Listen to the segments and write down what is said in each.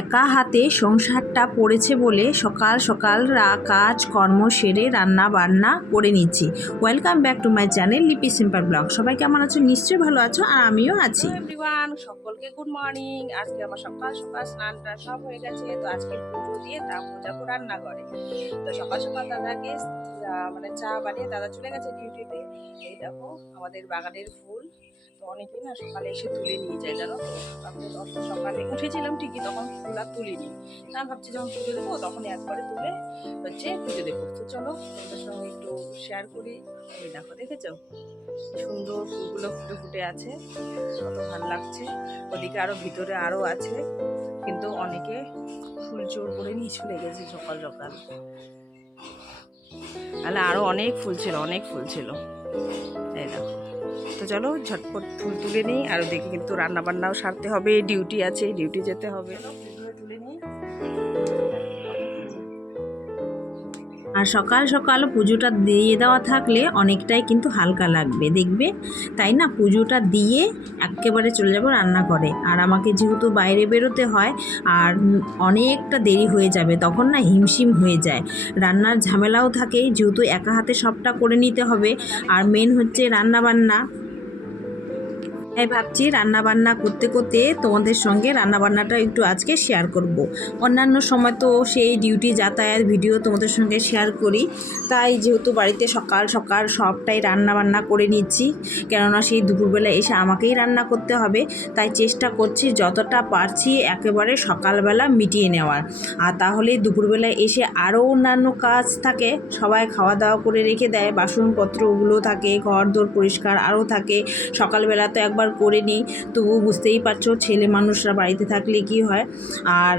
একা হাতে সংসারটা পড়েছে বলে সকাল সকাল কাজ কর্ম সেরে রান্না বান্না করে নিচ্ছি। Welcome back to my channel লিপি সিম্পল ব্লগ। সবাই কেমন আছো? নিশ্চয়ই ভালো আছো, আর আমিও আছি। এভরিওয়ান, সকলকে গুড মর্নিং। আজকে আমার সকাল সকাল স্নানটা সব হয়ে গেছে। তো আজকে পুজো দিয়ে তারপর যাবো রান্না করে। তো সকাল সকাল দাদাকে মানে চা বানিয়ে দাদা চলে গেছে ডিউটিতে। এই দেখো আমাদের বাগানের ফুল। তো অনেকে না সকালে এসে তুলে নিয়ে যায়, জানো তো। আমি অত সকালে উঠেছিলাম ঠিকই, তখন ফুল আর তুলিনি। না, ভাবছি যখন পুজো দেবো তখনই একবারে তুলে পুজো দেবো। তো চলো তোমাদের সঙ্গে একটু শেয়ার করি। এই দেখো, দেখেছো সুন্দর ফুলগুলো ফুটে ফুটে আছে, কত ভালো লাগছে। ওদিকে আরো ভিতরে আরো আছে, কিন্তু অনেকে ফুল চোর করে নিয়ে চলে গেছে সকাল সকাল। তাহলে আরো অনেক ফুল ছিল, অনেক ফুল ছিল। এই দেখো। তো চলো ঝটপট ফুল তুলে নিই, আর ওদিকে কিন্তু রান্না বান্নাও সারতে হবে, ডিউটি আছে, ডিউটি যেতে হবে। ফুলগুলো তুলে নিই। আর সকাল সকাল পুজোটা দিয়ে দেওয়া থাকলে অনেকটাই কিন্তু হালকা লাগবে, দেখবে। তাই না, পুজোটা দিয়ে একেবারে চলে যাব রান্না করে। আর আমাকে যেহেতু বাইরে বেরোতে হয়, আর অনেকটা দেরি হয়ে যাবে, তখন না হিমশিম হয়ে যায়। রান্নার ঝামেলাও থাকে, যেহেতু একা হাতে সবটা করে নিতে হবে। আর মেন হচ্ছে রান্না বান্না। তাই ভাবছি রান্না বান্না করতে করতে তোমাদের সঙ্গে রান্না বান্নাটা একটু আজকে শেয়ার করব। অন্যান্য সময় তো সেই ডিউটি যাতায়াত ভিডিও তোমাদের সঙ্গে শেয়ার করি। তাই যেহেতু বাড়িতে সকাল সকাল সবটাই রান্না বান্না করে নিচ্ছি, কেননা সেই দুপুরবেলা এসে আমাকেই রান্না করতে হবে। তাই চেষ্টা করছি যতটা পারছি একেবারে সকালবেলা মিটিয়ে নেওয়ার। আর তাহলে দুপুরবেলা এসে আরও অন্যান্য কাজ থাকে, সবাই খাওয়া দাওয়া করে রেখে দেয়, বাসনপত্র ওগুলো থাকে, ঘর দোর পরিষ্কার আরও থাকে। সকালবেলা তো একবার করে নিই, তবু বুঝতেই পারছো ছেলে মানুষরা বাড়িতে থাকলে কি হয়, আর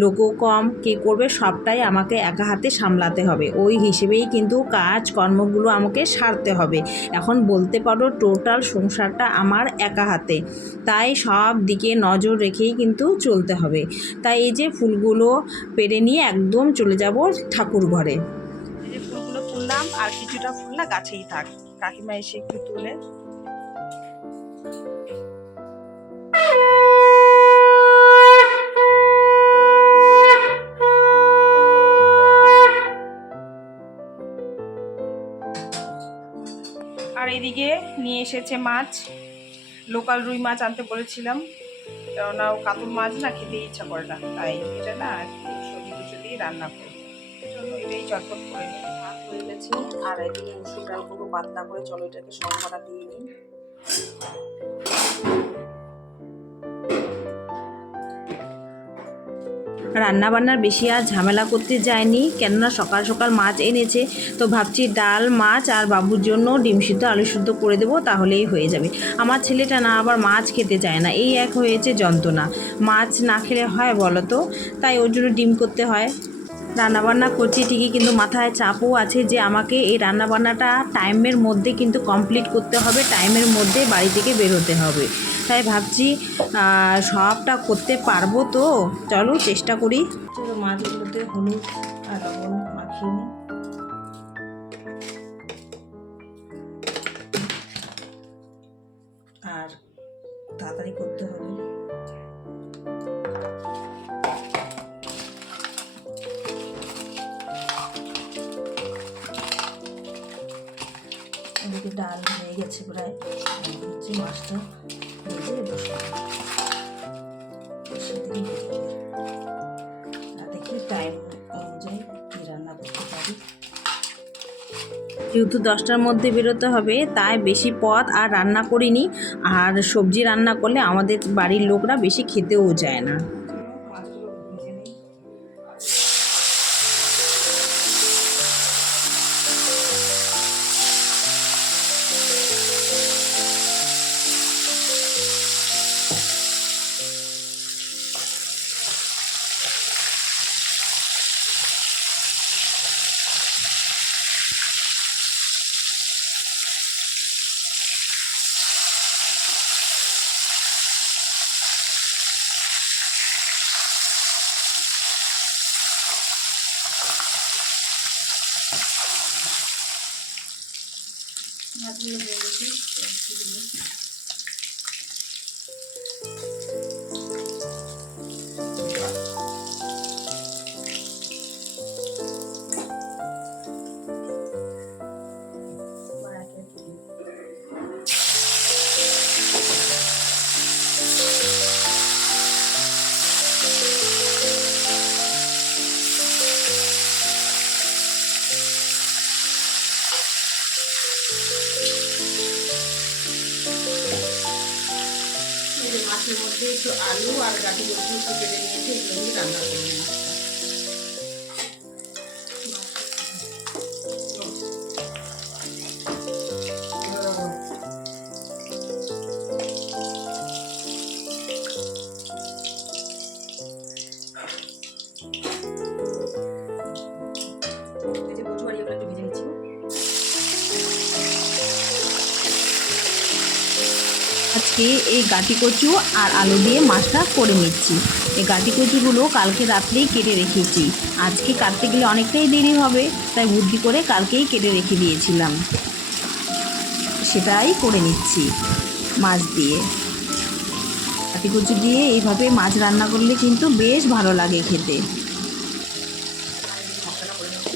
লোকও কম, কে করবে, সবটাই আমাকে একা হাতে সামলাতে হবে। ওই হিসেবেই কিন্তু কাজ কর্মগুলো আমাকে সারতে হবে। এখন বলতে পারো টোটাল সংসারটা আমার একা হাতে, তাই সব দিকে নজর রেখেই কিন্তু চলতে হবে। তাই এই যে ফুলগুলো পেরে নিয়ে একদম চলে যাব ঠাকুর ঘরে। এই যে ফুলগুলো তুললাম, আর কিছুটা ফুল না গাছেই থাক, কাকিমা এসে একটু তুলে। আর এদিকে নিয়ে এসেছে মাছ, লোকাল রুই মাছ আনতে বলেছিলাম, কেননা কাতল মাছ না খেতে ইচ্ছা করে না, তাই এটা না সবজি টুসি দিয়ে রান্না করি। চলো এটাই চটপট করে নিই। ভাত হয়ে গেছে, আর এদিকে মুসুর ডালগুলো পাতলা করে, চলো এটাকে শর্করা দিয়ে নিই। রান্নাবান্নার বেশি আর ঝামেলা করতে যায়নি, কেননা সকাল সকাল মাছ এনেছে। তো ভাবছি ডাল, মাছ আর বাবুর জন্য ডিম সিদ্ধ আলু সিদ্ধ করে দেবো, তাহলেই হয়ে যাবে। আমার ছেলেটা না আবার মাছ খেতে চায় না, এই এক হয়েছে যন্ত্রণা। মাছ না খেলে হয় বলো তো, তাই ওর জন্য ডিম করতে হয়। রান্নাবান্না করছি ঠিকই, কিন্তু মাথায় চাপও আছে যে আমাকে এই রান্নাবান্নাটা টাইমের মধ্যে কিন্তু কমপ্লিট করতে হবে, টাইমের মধ্যে বাড়ি থেকে বেরোতে হবে। তাই ভাবছি সবটা করতে পারবো তো, চলো চেষ্টা করি। চলো মাছগুলোতে হলুদ আর লবণ মাখিয়ে নিই। আর তাড়াতাড়ি করতে হবে। এদিকে ডাল হয়ে গেছে প্রায়, হচ্ছে মাছটা ভেজে বসাবো। সেদিকে ভেজে দেখি টাইম অনুযায়ী কী রান্না করতে পারি। যেহেতু 10টার মধ্যে বেরোতে হবে, তাই বেশি পদ আর রান্না করিনি। আর সবজি রান্না করলে আমাদের বাড়ির লোকরা বেশি খেতেও যায় না। মাছগুলো বলেছি একটু আলু আর গাঠি কচু একটু কেটে নিয়েছি, এগুলো দিয়ে রান্না করবো মাছটা। এই যে কচু আর এগুলো একটু ভেজে নিচ্ছি। আজকে এই গাটি কচু আর আলু দিয়ে মাছটা করে নিচ্ছি। এই গাটি কচুগুলো কালকে রাত্রেই কেটে রেখেছি, আজকে কাটতে গেলে অনেকটাই দেরি হবে, তাই বুদ্ধি করে কালকেই কেটে রেখে দিয়েছিলাম। সেটাই করে নিচ্ছি মাছ দিয়ে। গাটি কচু দিয়ে এইভাবে মাছ রান্না করলে কিন্তু বেশ ভালো লাগে খেতে। মশলা করে নেবো।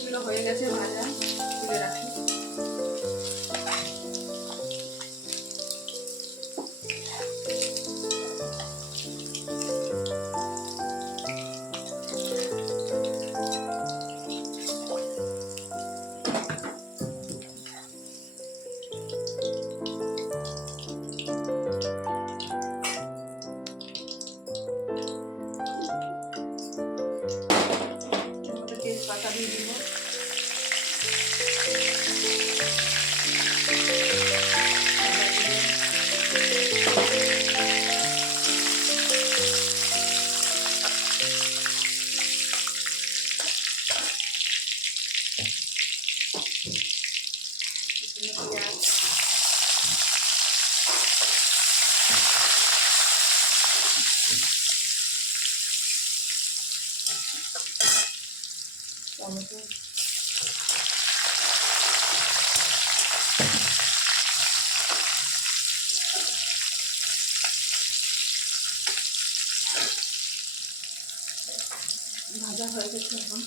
এগুলো হয়ে গেছে ভাজা, তুলে রাখি। তেজপাতা দিয়ে দিব। পেঁয়াজ, টমেটো, ভাজা হয়ে গেছে এখন।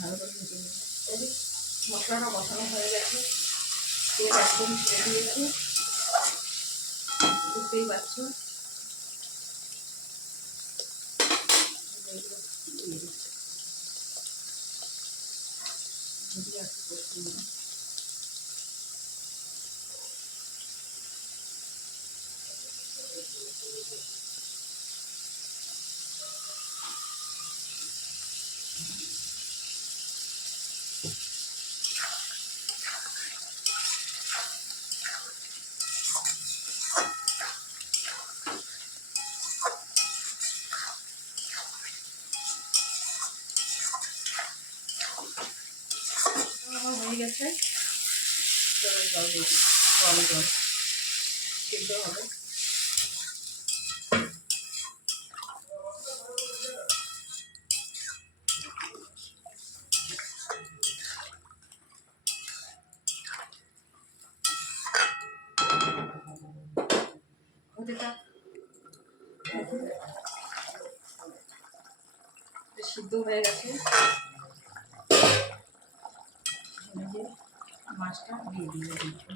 ভালো করে ভেজে নেব। এই যে মশলাটা কষানো হয়ে গেছে, তেল একদম ছেড়ে দিয়েছি, বুঝতেই পারছো। এগুলো দিয়ে দিচ্ছি। ভেজে একটু কষিয়ে নেব। আমার হয়ে গেছে, জল দিয়ে দিই, গরম জল সিদ্ধ হবে। হতে থাক, সিদ্ধ হয়ে গেছে। মাছটা দিয়ে দিয়ে দিচ্ছি।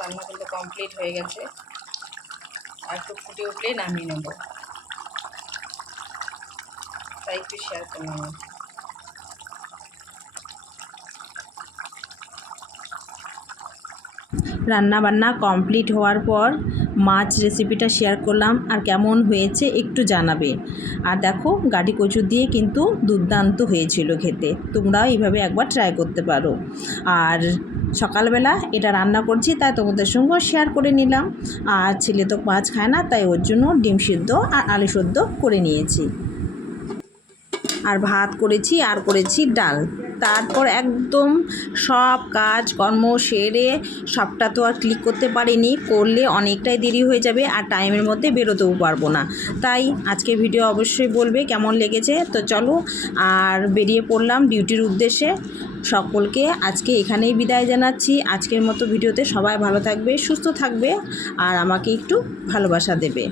রান্না কিন্তু কমপ্লিট হয়ে গেছে, আর একটু ফুটে উঠলেই নামিয়ে নেব, তাই একটু শেয়ার করলাম। রান্না বান্না কমপ্লিট হওয়ার পর মাছ রেসিপিটা শেয়ার করলাম, আর কেমন হয়েছে একটু জানাবে। আর দেখো গাটি কচু দিয়ে কিন্তু দুর্দান্ত হয়েছিল খেতে, তোমরাও এইভাবে একবার ট্রাই করতে পারো। আর সকালবেলা এটা রান্না করছি তাই তোমাদের সঙ্গেও শেয়ার করে নিলাম। আর ছেলে তো মাছ খায় না, তাই ওর জন্য ডিম সিদ্ধ আর আলু সিদ্ধ করে নিয়েছি। আর ভাত করেছি আর করেছি ডাল। তারপর একদম সব কাজ কর্ম সেরে সবটা তো আর ক্লিক করতে পারিনি, করলে অনেকটাই দেরি হয়ে যাবে আর টাইমের মধ্যে বেরোতেও পারবো না। তাই আজকে ভিডিও অবশ্যই বলবে কেমন লেগেছে। তো চলো আর বেরিয়ে পড়লাম ডিউটির উদ্দেশ্যে। সকলকে আজকে এখানেই বিদায় জানাচ্ছি। আজকের মতো ভিডিওতে সবাই ভালো থাকবে, সুস্থ থাকবে আর আমাকে একটু ভালোবাসা দেবে।